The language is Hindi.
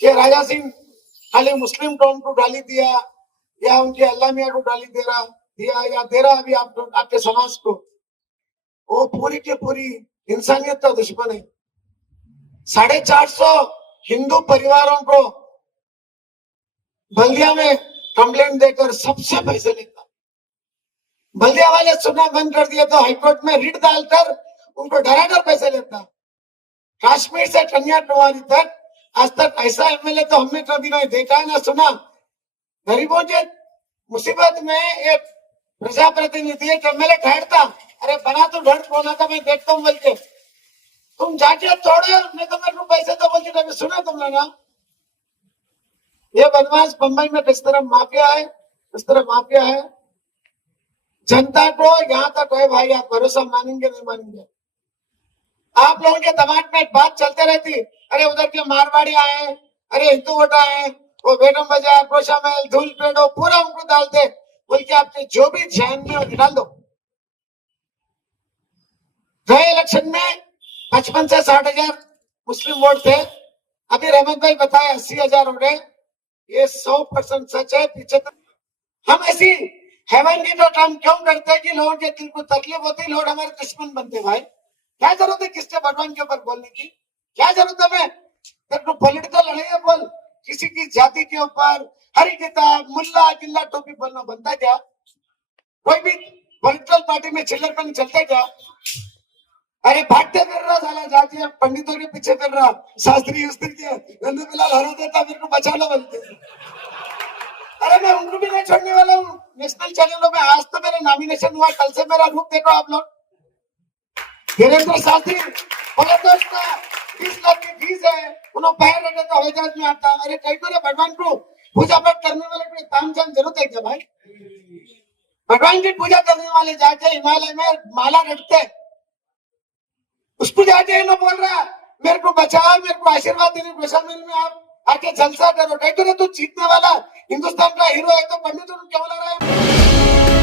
कि राजा सिंह खाली मुस्लिम कौम को गाली दिया या उनके अल्लाह मियाँ को गाली दिया या दे रहा अभी आपके समाज को, वो पूरी की पूरी इंसानियत का दुश्मन है। 450 हिंदू परिवारों को बल्दिया में कंप्लेंट देकर सबसे पैसे लेता। बल्दिया वाले सुनना बंद कर दिया तो हाईकोर्ट में रिट डालकर उनको डराकर पैसे लेता। कश्मीर से कन्याकुमारी तक आज तक ऐसा एमएलए तो हमने कभी नहीं देखा ना सुना। गरीबों के मुसीबत में एक प्रजाप्रतिनिधि एक एमएलए ठहरता, अरे बना तो ढंग कोना था, मैं देखता हूँ बोल के तुम जाके तोड़े, मैं तो मेरे को पैसे तो बोल के कभी सुना तुमने ना। ये बदमाश बंबई में किस तरह माफिया है, किस तरह माफिया है। जनता को यहाँ तक है भाई, आप भरोसा मानेंगे नहीं मानेंगे। आप लोगों के दिमाग में एक बात चलते रहती, अरे उधर के मारवाड़ी आए, अरे हिंदू वोट आए, वो बेगम बाजार, कोशा महल, धूलपेड़ो पूरा उनको डालते बोल के आपके जो भी ध्यान में निकाल दो। गए इलेक्शन में 55 से 60,000 मुस्लिम वोट थे, अभी रहमत भाई बताए 80,000 हो गए। ये 100% सच है। 75 हम ऐसी हेवन की तो काम क्यों करते हैं कि लोगों के दिल को तकलीफ होती, लोग हमारे दुश्मन बनते। भाई क्या जरूरत है किसके भगवान के ऊपर बोलने की, क्या जरूरत है? तेरे को पॉलिटिकल लड़ाई बोल, किसी की जाति के ऊपर हरी किताब मुल्ला गिल्ला टोपी बोलना बनता क्या? कोई भी पॉलिटिकल पार्टी में चिल्लरपन चलता क्या? अरे भागते फिर रहा साला, जाके पंडितों के पीछे फिर रहा, शास्त्री उस्त्री के नंदू बिलाल हरा देता, मेरे को बचा लो बोलते। अरे मैं उनको भी नहीं छोड़ने वाला हूँ। नेशनल चैनलों में आज तो मेरा नॉमिनेशन हुआ, कल से मेरा रूप देखो आप लोग। वीरेंद्र शास्त्री बोले तो उसका 20 लाख की फीस है, उन्होंने पैर रखे तो हवाई जहाज में आता। अरे कई तो भगवान को पूजा पाठ करने वाले को ताम झाम जरूरत है क्या भाई? भगवान की पूजा करने वाले जाके हिमालय में माला रखते, उसको जाके ना बोल रहा मेरे को बचाओ, मेरे को आशीर्वाद देने कोशा महल में आप आके जलसा करो। कहीं तो तू जीतने वाला हिंदुस्तान का हीरो है तो पंडित क्यों बोला रहा है?